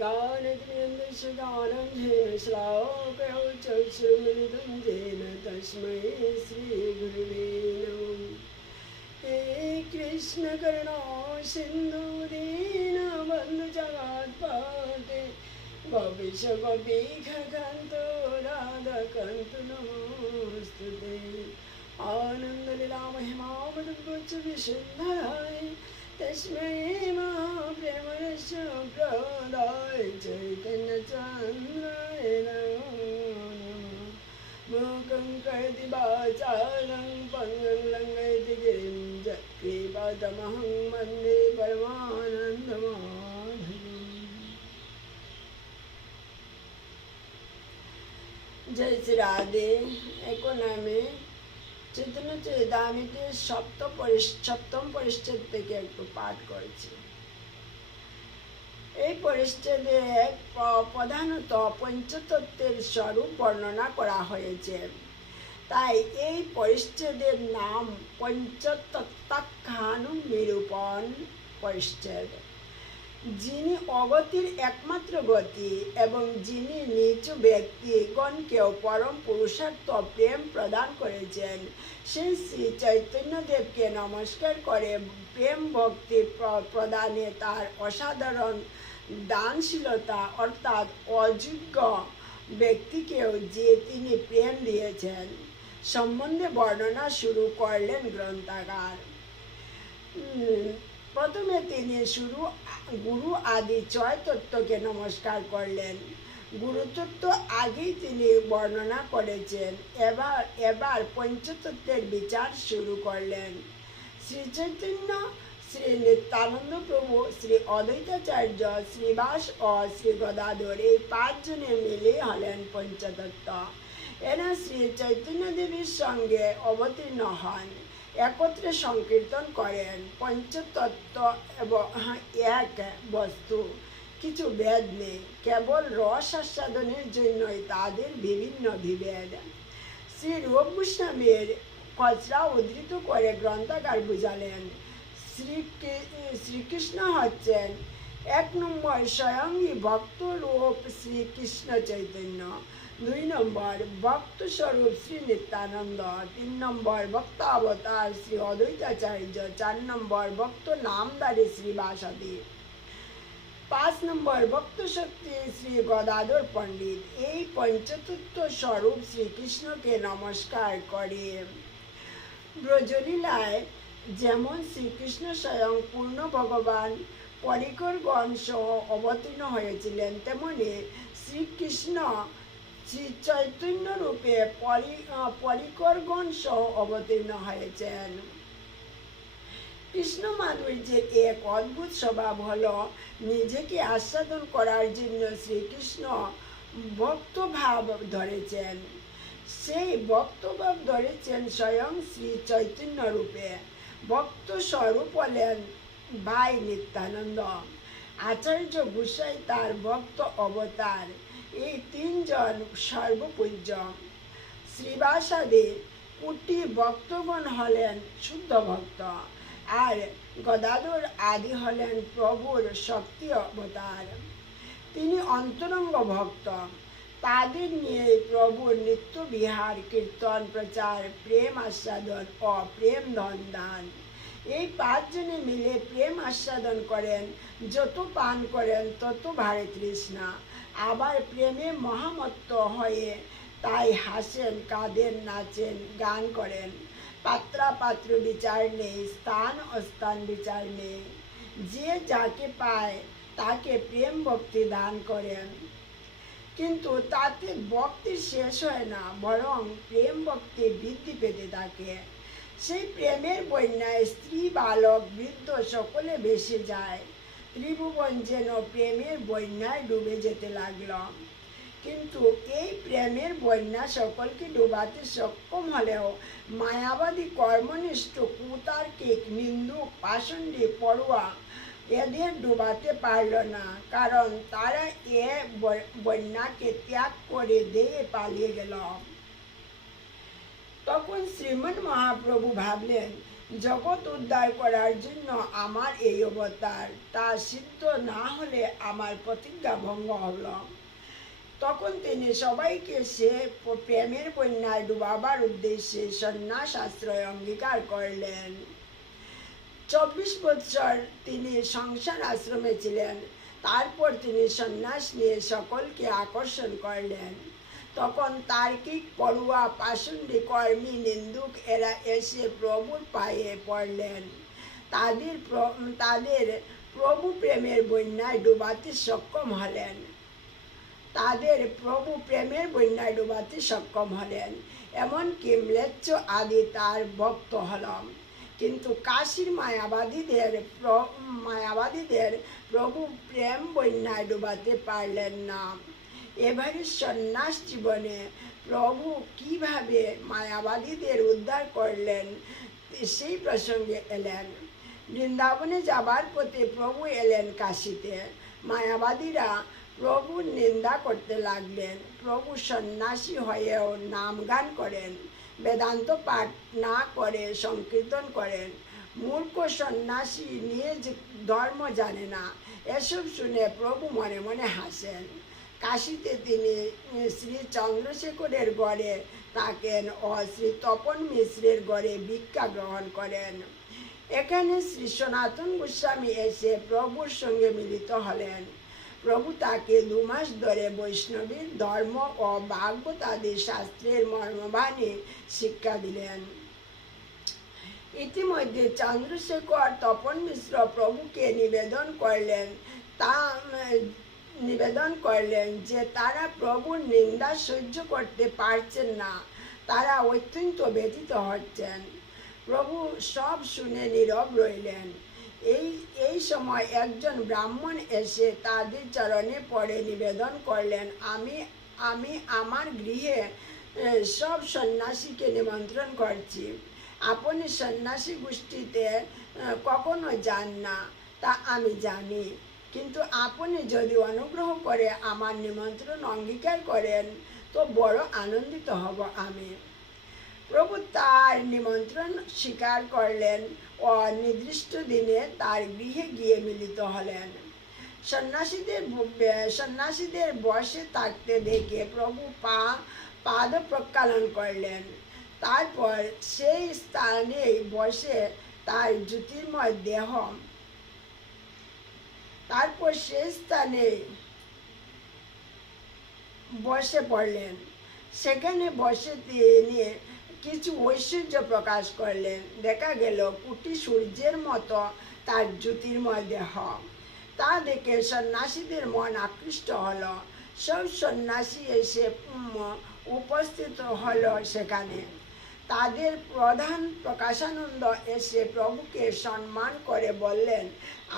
गानक्रियन्ते सुगानं येन श्लाघ्यौ चक्षुर्मृदुं येन तस्मै श्रीगुरुवे नमः हे कृष्णकर्णो सिन्धुदीनबन्धुजगात्पाटे भविष्यवभिघन्तो राधकन्तु नमोऽस्तु ते आनन्दलीला महिमावदुच्च কৃষ্ণেমা প্রেম সুপ্রদয় চৈতন্য চন্দ্রায় মুখং কৃতি বাচারং পঙ্গং লঙ্গয়তি গিরিম জক্রিপাদমহং মন্দে পরমানন্দমাধি জয় শ্রী রাধে একো নামে চৈতন্য চরিতামিতে সপ্ত সপ্তম পরিচ্ছেদ থেকে একটু পাঠ করেছি। এই পরিচ্ছেদে প্রধানত পঞ্চতত্ত্বের স্বরূপ বর্ণনা করা হয়েছে। তাই এই পরিচ্ছেদের নাম পঞ্চতত্ত্বাখ্যান নিরূপণ পরিচ্ছেদ। যিনি অগতির একমাত্র গতি এবং যিনি নিচ ব্যক্তিগণকেও পরম পুরুষার্থ প্রেম প্রদান করেছেন সেই শ্রী চৈতন্যদেবকে নমস্কার করে প্রেম ভক্তি প্র- প্রদানে তার অসাধারণ দানশীলতা অর্থাৎ অযোগ্য ব্যক্তিকেও যে তিনি প্রেম দিয়েছেন সম্বন্ধে বর্ণনা শুরু করলেন গ্রন্থাগার। প্রথমে তিনি শুরু, গুরু আদি ছয় তত্ত্বকে নমস্কার করলেন। গুরুতত্ত্ব আগেই তিনি বর্ণনা করেছেন। এবার এবার পঞ্চতত্ত্বের বিচার শুরু করলেন। শ্রী চৈতন্য শ্রী নিত্যানন্দ প্রভু, শ্রী অদ্বৈতাচার্য শ্রীবাস ও শ্রী গদাধর এই পাঁচজনে মিলে হলেন পঞ্চতত্ত্ব। এরা শ্রী চৈতন্য দেবীর সঙ্গে অবতীর্ণ হন। একত্রে সংকীর্তন করেন। পঞ্চতত্ত্ব এবং এক বস্তু। কিছু ভেদ নেই। কেবল রস আস্বাদনের জন্যই তাদের বিভিন্ন বিভেদ। শ্রী রূপ গোস্বামীর খচরা উদ্ধৃত করে গ্রন্থাগার বুঝালেন, শ্রী শ্রীকৃষ্ণ হচ্ছেন এক নম্বর স্বয়ংই ভক্ত রূপ শ্রীকৃষ্ণ চৈতন্য। দুই নম্বর ভক্ত স্বরূপ শ্রী নিত্যানন্দ তিন নম্বর ভক্ত অবতার শ্রী অদ্বৈতাচার্য চার নম্বর ভক্ত নামদারি শ্রী বাসাদি পাঁচ নম্বর ভক্ত শক্তি শ্রী গদাধর পণ্ডিত। এই পঞ্চতত্ত্ব স্বরূপ শ্রীকৃষ্ণকে নমস্কার করে। ব্রজলীলায় যেমন শ্রীকৃষ্ণ স্বয়ং পূর্ণ ভগবান পরিকরগণ সহ অবতীর্ণ হয়েছিলেন, তেমনি শ্রীকৃষ্ণ শ্রী চৈতন্য রূপে পরি পরিকরগণ সহ অবতীর্ণ হয়েছেন। কৃষ্ণ মাধুর্যের এক অদ্ভুত স্বভাব হল, নিজেকে আস্বাদন করার জন্য শ্রীকৃষ্ণ ভক্তভাব ধরেছেন। সেই ভক্তভাব ধরেছেন স্বয়ং শ্রী চৈতন্য রূপে ভক্ত স্বরূপ হলেন ভাই নিত্যানন্দ। আচার্য গোসাই তার ভক্ত অবতার। এই তিনজন সর্বপূজ্য শ্রীবাসাদি কুটি ভক্তগণ হলেন শুদ্ধ ভক্ত আর গদাধর আদি হলেন প্রভুর শক্তি অবতার। তিনি অন্তরঙ্গ ভক্ত। তাদের নিয়ে প্রভুর নিত্য বিহার কীর্তন, প্রচার, প্রেম, আস্বাদন ও প্রেম ধন দান এই পাঁচজনে মিলে প্রেম আস্বাদন করেন, যত পান করেন তত ভারে তৃষ্ণা। আবার প্রেমে মহামত্ত হয়ে তাই হাসেন, কাঁদেন, নাচেন, গান করেন। পাত্রা পাত্র বিচার নেই, স্থান অস্থান বিচার নেই। যে যাকে পায় তাকে প্রেম ভক্তি দান করেন। কিন্তু তাতে ভক্তি শেষ হয় না, বরং প্রেম ভক্তি বৃদ্ধি পেতে থাকে। সেই প্রেমের বন্যায় স্ত্রী, বালক, বৃদ্ধ সকলে ভেসে যায়। ত্রিভুবন যেন প্রেমের বন্যায় ডুবে যেতে লাগল। কিন্তু এই প্রেমের বন্যা সকলকে ডুবাতে সক্ষম হলেও মায়াবাদী কর্মনিষ্ঠ কুতার্কিক, নিন্দুক, পাষণ্ডী, পড়ুয়া এদের ডুবাতে পারল না, কারণ তারা এ বন্যাকে ত্যাগ করে দিয়ে পালিয়ে গেল। তখন শ্রীমন মহাপ্রভু ভাবলেন, জগৎ উদ্ধার করার জন্য আমার এই অবতার, তা সিদ্ধ না হলে আমার প্রতিজ্ঞা ভঙ্গ হল। তখন তিনি সবাইকে সে প্রেমের বন্যায় ডুবাবার উদ্দেশ্যে সন্ন্যাস আশ্রয় অঙ্গীকার করলেন। চব্বিশ বৎসর তিনি সংসার আশ্রমে ছিলেন, তারপর তিনি সন্ন্যাস নিয়ে সকলকে আকর্ষণ করলেন। তখন তার্কিক পড়ুয়া পাষণ্ডী কর্মী নিন্দুক এরা এসে প্রভুর পায়ে পড়লেন। তাদের তাদের প্রভু প্রেমের বন্যায় ডুবাতে সক্ষম হলেন। তাদের প্রভু প্রেমের বন্যায় ডুবাতে সক্ষম হলেন। এমনকি ম্লেচ্ছ আদি তার ভক্ত হলম। কিন্তু কাশীর মায়াবাদীদের মায়াবাদীদের প্রভু প্রেম বন্যায় ডুবাতে পারলেন না। এবারে সন্ন্যাস জীবনে প্রভু কীভাবে মায়াবাদীদের উদ্ধার করলেন, সেই প্রসঙ্গে এলেন। বৃন্দাবনে যাবার পথে প্রভু এলেন কাশীতে। মায়াবাদীরা প্রভুর নিন্দা করতে লাগলেন। প্রভু সন্ন্যাসী হয়েও নাম গান করেন, বেদান্ত পাঠ না করে সংকীর্তন করেন। মূর্খ সন্ন্যাসী নিজ ধর্ম জানে না, এসব শুনে প্রভু মনে মনে হাসেন। কাশীতে তিনি শ্রী চন্দ্রশেখরের গড়ে থাকেন ও শ্রী তপন মিশ্রের গড়ে ভিক্ষা গ্রহণ করেন। এখানে শ্রী সনাতন গোস্বামী এসে প্রভুর সঙ্গে মিলিত হলেন। প্রভু তাকে দু মাস ধরে বৈষ্ণবীর ধর্ম ও ভাগবত আদি শাস্ত্রের মর্মবাণী শিক্ষা দিলেন। ইতিমধ্যে চন্দ্রশেখর তপন মিশ্র প্রভুকে নিবেদন করলেন তা নিবেদন করলেন যে তারা প্রভুর নিন্দা সহ্য করতে পারছেন না। তারা অত্যন্ত ব্যথিত হচ্ছেন। প্রভু সব শুনে নীরব রইলেন। এই এই সময় একজন ব্রাহ্মণ এসে তাদের চরণে পড়ে নিবেদন করলেন, আমি আমি আমার গৃহে সব সন্ন্যাসীকে নিমন্ত্রণ করছি। আপনি সন্ন্যাসী গোষ্ঠীতে কখনো যান না। তা আমি জানি। কিন্তু আপনি যদি অনুগ্রহ করে আমার নিমন্ত্রণ অঙ্গীকার করেন, তো বড় আনন্দিত হব আমি। প্রভু তার নিমন্ত্রণ স্বীকার করলেন ও নির্দিষ্ট দিনে তার গৃহে গিয়ে মিলিত হলেন। সন্ন্যাসীদের সন্ন্যাসীদের বসে থাকতে দেখে প্রভু পা, পাদ প্রক্ষালন করলেন। তারপর সেই স্থানেই বসে তার জ্যোতির্ময় দেহ তারপর সেই স্থানে বসে পড়লেন। সেখানে বসে তিনি কিছু ঐশ্বর্য প্রকাশ করলেন। দেখা গেল কুটি সূর্যের মতো তার জ্যোতির্ময় দেহ তা দেখে সন্ন্যাসীদের মন আকৃষ্ট হলো। সব সন্ন্যাসী এসে উপস্থিত হলো সেখানে। তাদের প্রধান প্রকাশানন্দ এসে প্রভুকে সম্মান করে বললেন,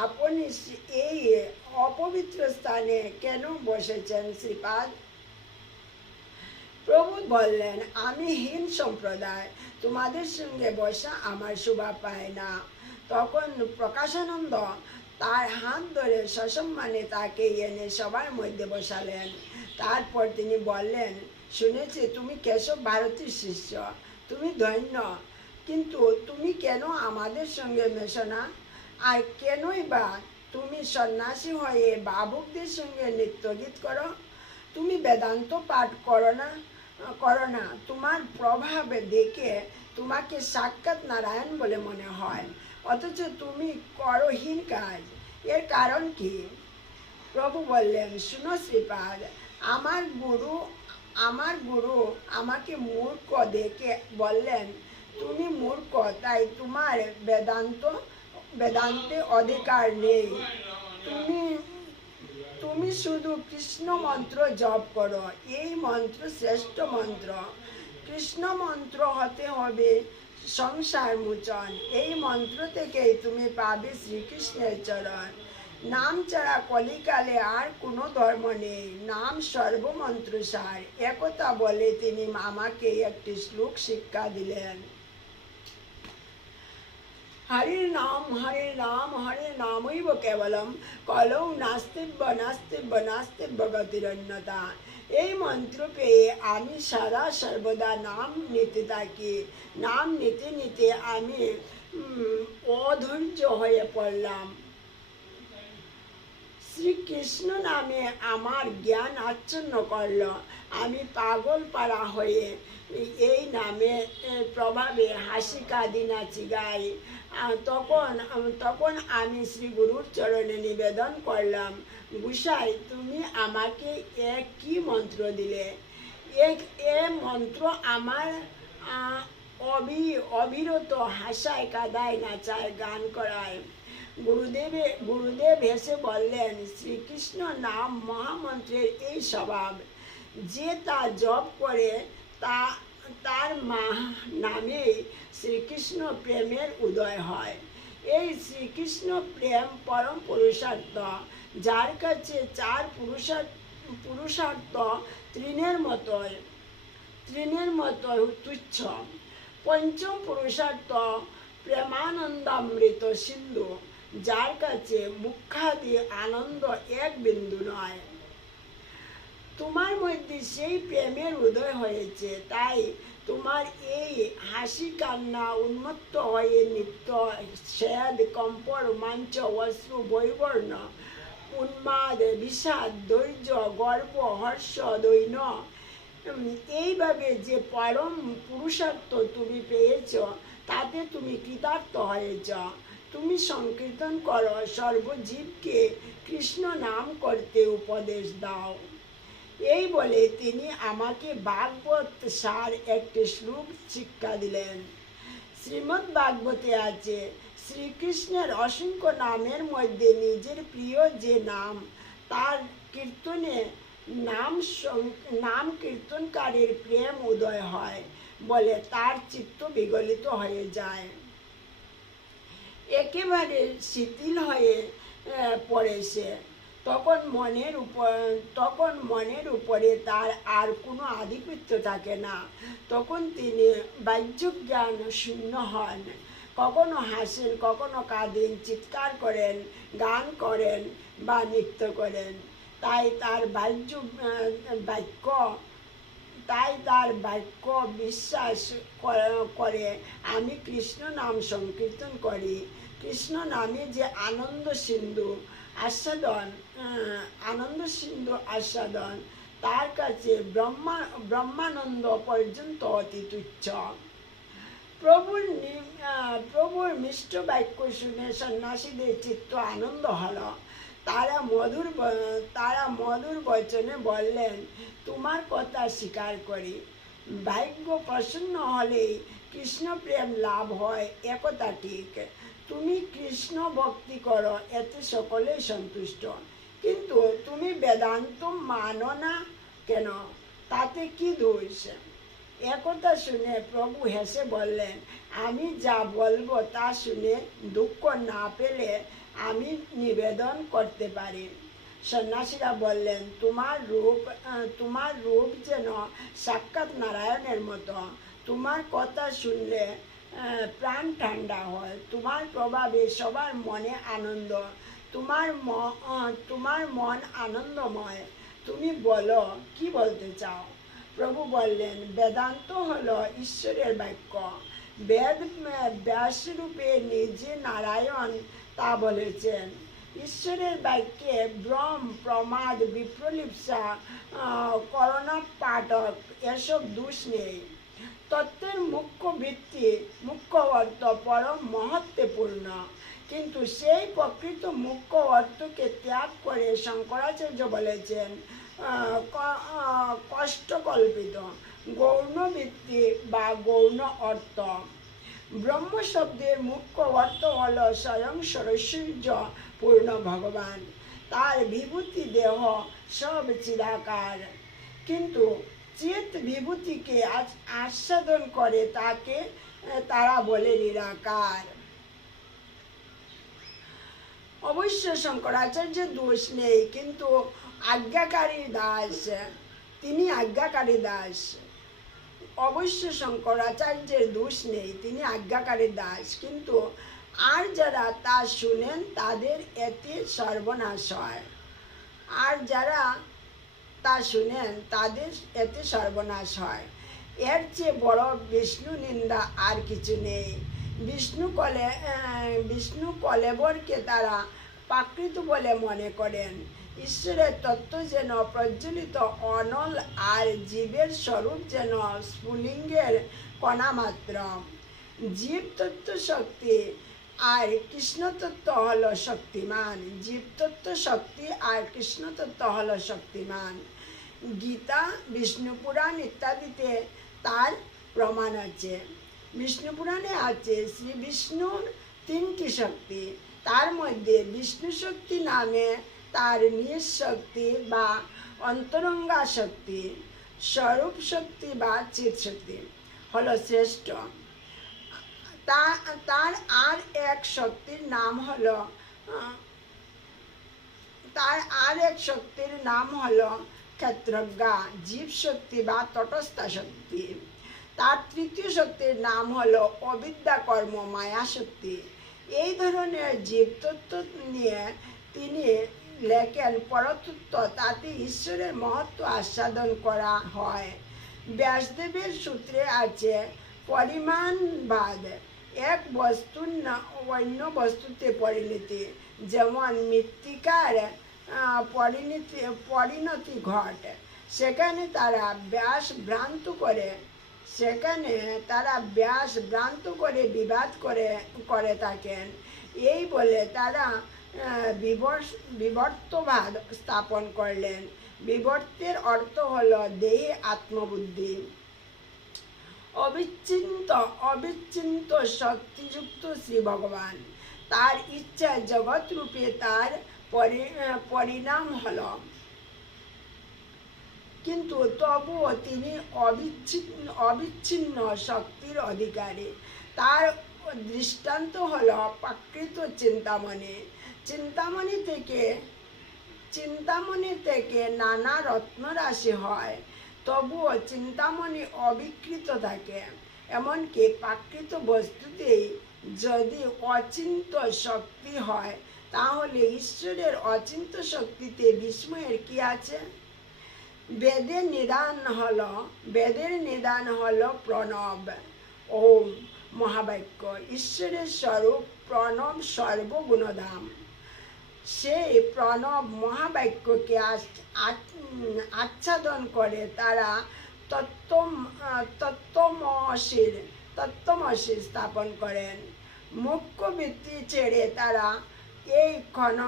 আপনি এই অপবিত্র স্থানে কেন বসেছেন শ্রীপাদ? প্রভু বললেন, আমি হীন সম্প্রদায়, তোমাদের সঙ্গে বসা আমার শোভা পায় না। তখন প্রকাশানন্দ তার হাত ধরে সসম্মানে তাকে এনে সবার মধ্যে বসালেন। তারপর তিনি বললেন, শুনেছি তুমি কেশব ভারতীর শিষ্য। তুমি ধন্য। কিন্তু তুমি কেন আমাদের সঙ্গে মেশো না? আর কেনই বা তুমি সন্ন্যাসী হয়ে বাবুকদের সঙ্গে নৃত্যগীত করো? তুমি বেদান্ত পাঠ করো না করো না। তোমার প্রভাব দেখে তোমাকে সাক্ষাৎ নারায়ণ বলে মনে হয়। অথচ তুমি করহীন কাজ। এর কারণ কি? প্রভু বললেন, শুনো শ্রীপাদ, আমার গুরু আমার গুরু আমাকে মূর্খ দেখে বললেন, তুমি মূর্খ, তাই তোমার বেদান্ত, বেদান্তে অধিকার নেই। তুমি তুমি শুধু কৃষ্ণ মন্ত্র জপ করো, এই মন্ত্র শ্রেষ্ঠ মন্ত্র। কৃষ্ণ মন্ত্র হতে হবে সংসার মোচন। এই মন্ত্র থেকেই তুমি পাবে শ্রীকৃষ্ণের চরণ। নাম ছাড়া কলিকালে আর কোনো ধর্ম নেই। নাম সর্বমন্ত্র সার একথা বলে তিনি আমাকে একটি শ্লোক শিক্ষা দিলেন। হরির নাম, হরে নাম, হরে নামৈব কেবলম। কলৌ নাস্তিব্য নাস্তিব্য নাস্তিব্য গতিরন্যতা এই মন্ত্র পেয়ে আমি সারা সর্বদা নাম নিতে থাকি। নাম নিতে নিতে আমি অধৈর্য হয়ে পড়লাম। শ্রীকৃষ্ণ নামে আমার জ্ঞান আচ্ছন্ন করল। আমি পাগল পাড়া হয়ে এই নামে প্রভাবে হাসি কাঁদি নাচি গাই। তখন তখন আমি শ্রী গুরুর চরণে নিবেদন করলাম, গুসাই, তুমি আমাকে এ কি মন্ত্র দিলে? এক এ মন্ত্র আমার অবি অবিরত হাসায় কাদায়, নাচায়, গান করায়। গুরুদেবে, গুরুদেব হেসে বললেন, শ্রীকৃষ্ণ নাম মহামন্ত্রের এই স্বভাব। যে তা জপ করে, তা, তার মা নামেই শ্রীকৃষ্ণ প্রেমের উদয় হয়। এই শ্রীকৃষ্ণ প্রেম পরম পুরুষার্থ, যার কাছে চার পুরুষার্থ পুরুষার্থ তৃণের মতোই, তৃণের মতো তুচ্ছ। পঞ্চম পুরুষার্থ প্রেমানন্দামৃত সিন্ধু যার কাছে মুখাদি আনন্দ এক বিন্দু নয়। তোমার মধ্যে সেই প্রেমের উদয় হয়েছে, তাই তোমার এই হাসি কান্না উন্মত্ত হয়ে নৃত্য স্বেদ কম্প রোমাঞ্চ অশ্রু, বৈবর্ণ, উন্মাদ, বিষাদ, ধৈর্য, গর্ব, হর্ষ দৈন্য এইভাবে যে পরম পুরুষার্থ তুমি পেয়েছ, তাতে তুমি কৃতার্থ হয়েছ। তুমি সংকীর্তন করো সর্বজীবকে কৃষ্ণ নাম করতে উপদেশ দাও। এই বলে তিনি আমাকে ভাগবত সার একটি শ্লোক শিক্ষা দিলেন। শ্রীমদ্ ভাগবতে আছে, শ্রীকৃষ্ণের অসংখ্য নামের মধ্যে নিজের প্রিয় যে নাম, তার কীর্তনে নাম নাম কীর্তনকারীর প্রেম উদয় হয় বলে তার চিত্ত বিগলিত হয়ে যায়। একেবারে শিথিল হয়ে আহ, পড়ে সে তখন মনের উপর তখন মনের উপরে তার আর কোনো আধিপত্য থাকে না। তখন তিনি বাহ্য জ্ঞান শূন্য হন। কখনো হাসেন কখনো কাঁদেন চিৎকার করেন গান করেন বা নৃত্য করেন। তাই তার বাহ্য বাক্য তাই তার বাক্য বিশ্বাস করে আমি কৃষ্ণ নাম সংকীর্তন করি। কৃষ্ণ নামে যে আনন্দ সিন্ধু আস্বাদন আনন্দ সিন্ধু আস্বাদন, তার কাছে ব্রহ্মা, ব্রহ্মানন্দ পর্যন্ত অতি তুচ্ছ। প্রভুর প্রভুর মিষ্ট বাক্য শুনে সন্ন্যাসীদের চিত্ত আনন্দ হলো। তারা মধুর তারা মধুর বচনে বললেন, তোমার কথা স্বীকার করি। ভাগ্য প্রসন্ন হলেই কৃষ্ণ প্রেম লাভ হয়, একথা ঠিক। তুমি কৃষ্ণ ভক্তি করো, এতে সকলেই সন্তুষ্ট। কিন্তু তুমি বেদান্ত মানো না কেন? তাতে কি দোষ? একথা শুনে প্রভু হেসে বললেন, আমি যা বলব তা শুনে দুঃখ না পেলে আমি নিবেদন করতে পারি। সন্ন্যাসীরা বললেন, তোমার রূপ তোমার রূপ যেন সাক্ষাৎ নারায়ণের মতো। তোমার কথা শুনলে প্রাণ ঠান্ডা হয়। তোমার প্রভাবে সবার মনে আনন্দ। তোমার ম- তোমার মন আনন্দময়। তুমি বলো, কি বলতে চাও? প্রভু বললেন, বেদান্ত হলো ঈশ্বরের বাক্য। বেদ ব্যাস রূপে নিজে নারায়ণ তা বলেছেন। ঈশ্বরের বাক্যে ভ্রম প্রমাদ, বিপ্রলিপসা করোনা পাঠক এসব দোষ নেই। তত্ত্বের মুখ্য ভিত্তি, মুখ্য অর্থ পরম মহত্বপূর্ণ কিন্তু সেই প্রকৃত মুখ্য অর্থকে ত্যাগ করে শঙ্করাচার্য বলেছেন কষ্টকল্পিত, গৌণ ভিত্তি বা গৌণ অর্থ। ব্রহ্ম শব্দের মুখ্য অর্থ হল স্বয়ং সরস্বর্য পূর্ণ ভগবান। তার বিভূতি দেহ সব চিরাকার। কিন্তু চিত বিভূতিকে আস্বাদন করে তাকে তারা বলে নিরাকার। অবশ্য শঙ্করাচার্যের দোষ নেই, কিন্তু আজ্ঞাকারী দাস। তিনি আজ্ঞাকারী দাস। অবশ্য শঙ্করাচার্যের দোষ নেই, তিনি আজ্ঞাকারী দাস। কিন্তু আর যারা তা শুনেন, তাদের এতে সর্বনাশ হয়। আর যারা তা শুনেন, তাদের এতে সর্বনাশ হয়। এর চেয়ে বড় বিষ্ণু নিন্দা আর কিছু নেই। বিষ্ণু কলে বিষ্ণু কলেবরকে তারা প্রাকৃত বলে মনে করেন। ঈশ্বরের তত্ত্ব যেন প্রজ্বলিত, অনল আর জীবের স্বরূপ যেন স্ফুলিঙ্গের কণা মাত্র জীব তত্ত্ব শক্তি আর কৃষ্ণতত্ত্ব হল শক্তিমান। জীবতত্ত্ব শক্তি আর কৃষ্ণতত্ত্ব হল শক্তিমান। গীতা, বিষ্ণু পুরাণ ইত্যাদিতে তার প্রমাণ আছে। বিষ্ণু পুরাণে আছে শ্রী বিষ্ণুর তিনটি শক্তি। তার মধ্যে বিষ্ণু শক্তি নামে তার নিজ শক্তি বা অন্তরঙ্গা শক্তি, স্বরূপ শক্তি বা চিৎ শক্তি হলো শ্রেষ্ঠ। তার আর এক শক্তির নাম হল, তার আর এক শক্তির নাম হল ক্ষেত্রজ্ঞা, জীব শক্তি বা তটস্থা শক্তি। তার তৃতীয় শক্তির নাম হলো অবিদ্যা কর্ম, মায়া শক্তি। এই ধরনের জীবতত্ত্ব নিয়ে তিনি লেখেন, পরতত্ত্ব, তাতে ঈশ্বরের মহত্ব আস্বাদন করা হয়। ব্যাসদেবের সূত্রে আছে, পরিমাণবাদ এক বস্তুর না, অন্য বস্তুতে পরিণতি। যেমন মৃত্তিকার পরিণতি পরিণতি ঘটে, সেখানে তারা ব্যাস ভ্রান্ত করে, সেখানে তারা ব্যাস ভ্রান্ত করে বিবাদ করে করে থাকেন। এই বলে তারা বিবর্তবাদ স্থাপন করলেন। বিবর্তের অর্থ হল দেহে আত্মবুদ্ধি। অবিচ্ছিন্ন অবিচ্ছিন্ন শক্তিযুক্ত শ্রী ভগবান। তার ইচ্ছা জগৎ রূপে তার পরি- পরিণাম হল। কিন্তু তবুও তিনি অবিচ্ছিন্ন অবিচ্ছিন্ন শক্তির অধিকারী। তার দৃষ্টান্ত হল প্রাকৃত চিন্তামণি চিন্তামণি থেকে চিন্তামণি থেকে নানা রত্নরাশি হয়, তবুও চিন্তামণি অবিকৃত থাকে। এমনকি প্রাকৃত বস্তুতেই যদি অচিন্ত শক্তি হয়, তাহলে ঈশ্বরের অচিন্ত শক্তিতে বিস্ময়ের কি আছে? বেদের নিদান হল, বেদের নিদান হল প্রণব। ওম মহাবাক্য, ঈশ্বরের স্বরূপ প্রণব সর্বগুণধাম। সেই প্রণব মহাবাক্যকে আচ- আচ- আচ্ছাদন করে তারা তত্ত্ব তত্ত্বমশির তত্ত্বমশি স্থাপন করেন। মুখ্য বৃত্তি ছেড়ে তারা এই ক্ষণ,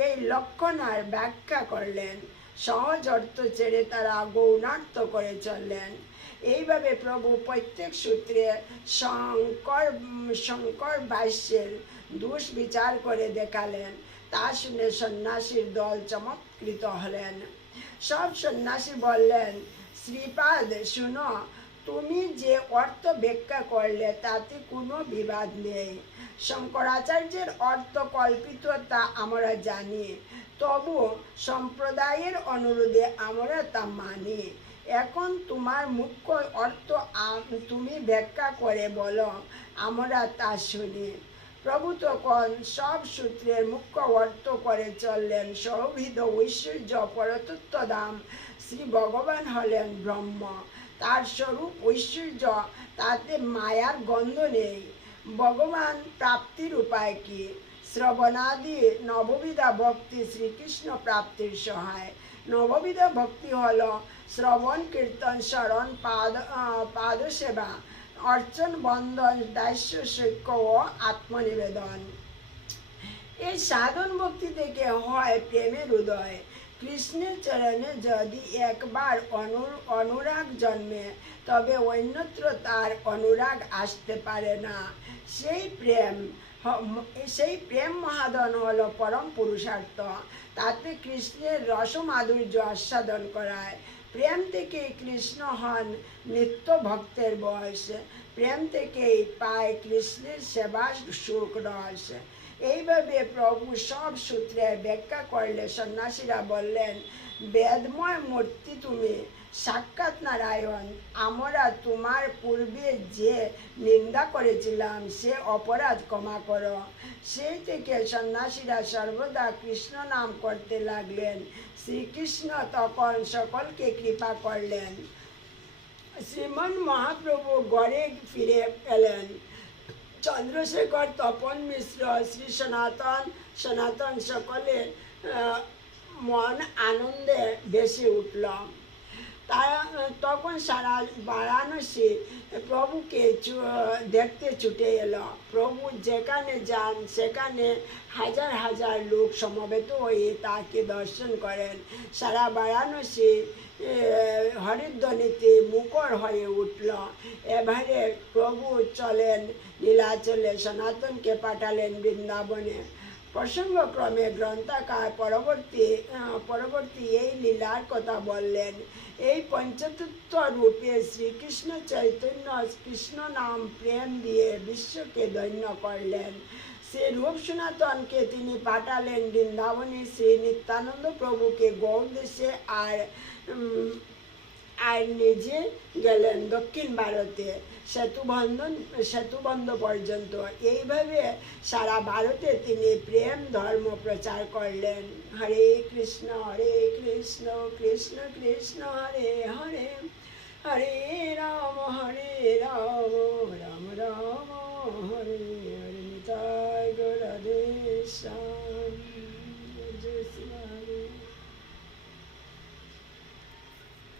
এই লক্ষণার ব্যাখ্যা করলেন। সহজ অর্থ ছেড়ে তারা গৌণার্থ করে চললেন। এইভাবে প্রভু প্রত্যেক সূত্রে শঙ্কর শঙ্কর ভাষ্যের দোষ বিচার করে দেখালেন। তা শুনে সন্ন্যাসীর দল চমৎকৃত হলেন। সব সন্ন্যাসী বললেন, শ্রীপাদ, শুনো, তুমি যে অর্থ ব্যাখ্যা করলে, তাতে কোনো বিবাদ নেই। শঙ্করাচার্যের অর্থ কল্পিত, তা আমরা জানি। তবু সম্প্রদায়ের অনুরোধে আমরা তা মানি। এখন তোমার মুখ্য অর্থ তুমি ব্যাখ্যা করে বলো, আমরা তা শুনি। প্রভু তখন সব সূত্রের মুখ্য অর্থ করে চললেন। সৌভিদ ঐশ্বর্য পরতত্ত্ব দাম শ্রী ভগবান হলেন ব্রহ্ম। তার স্বরূপ ঐশ্বর্য, তাতে মায়ার গন্ধ নেই। ভগবান প্রাপ্তির উপায় কি? শ্রবণাদি নববিধা ভক্তি শ্রীকৃষ্ণ প্রাপ্তির সহায়। নববিধা ভক্তি হল শ্রবণ, কীর্তন, স্মরণ, পাদ পাদসেবা। অর্চন বন্ধন দাস্য সৈক্য ও আত্মনিবেদন। এই সাধন ভক্তি থেকে হয় প্রেমের উদয়। কৃষ্ণের চরণে যদি একবার অনুর, অনুরাগ জন্মে, তবে অন্যত্র তার অনুরাগ আসতে পারে না। সেই প্রেম সেই প্রেম মহাদন হলো পরম পুরুষার্থ। তাতে কৃষ্ণের রসমাধুর্য আস্বাদন করায়। প্রেম থেকেই কৃষ্ণ হন নিত্য ভক্তের বয়স। প্রেম থেকেই পায় কৃষ্ণের সেবা সুখ রস। এইভাবে প্রভু সব সূত্রে ব্যাখ্যা করলে সন্ন্যাসীরা বললেন, বেদময় মূর্তি তুমি। সাক্ষাৎ নারায়ণ, আমরা তোমার পূর্বে যে নিন্দা করেছিলাম, সে অপরাধ ক্ষমা করো। সেই থেকে সন্ন্যাসীরা সর্বদা কৃষ্ণ নাম করতে লাগলেন। শ্রীকৃষ্ণ তখন সকলকে কৃপা করলেন। শ্রীমন মহাপ্রভু গড়ে ফিরে এলেন। চন্দ্রশেখর তপন মিশ্র, শ্রী সনাতন সনাতন সকলে মন আনন্দে ভেসে উঠল। তখন সারা বারাণসী প্রভুকে দেখতে ছুটে এলো। প্রভু যেখানে যান সেখানে হাজার হাজার লোক সমবেত হয়ে তাকে দর্শন করেন। সারা বারাণসী এ, হরিধ্বনিতে মুখর হয়ে উঠল। এবারে প্রভু চলেন নীলাচলে সনাতনকে পাঠালেন বৃন্দাবনে। প্রসঙ্গক্রমে গ্রন্থাকার পরবর্তী পরবর্তী এই লীলার কথা বললেন। এই পঞ্চতত্ত্ব শ্রীকৃষ্ণ চৈতন্য কৃষ্ণ নাম প্রেম দিয়ে বিশ্বকে ধন্য করলেন। শ্রী রূপ সনাতনকে তিনি পাঠালেন বৃন্দাবনে শ্রী নিত্যানন্দ প্রভুকে গৌর দেশে আর আর নিজে গেলেন দক্ষিণ ভারতে, সেতুবন্ধন, সেতুবন্ধ পর্যন্ত। এইভাবে সারা ভারতে তিনি প্রেম, ধর্ম প্রচার করলেন। হরে কৃষ্ণ হরে কৃষ্ণ কৃষ্ণ কৃষ্ণ, হরে হরে হরে রাম হরে রাম রাম রাম, হরে হরে, নিতাই দেশ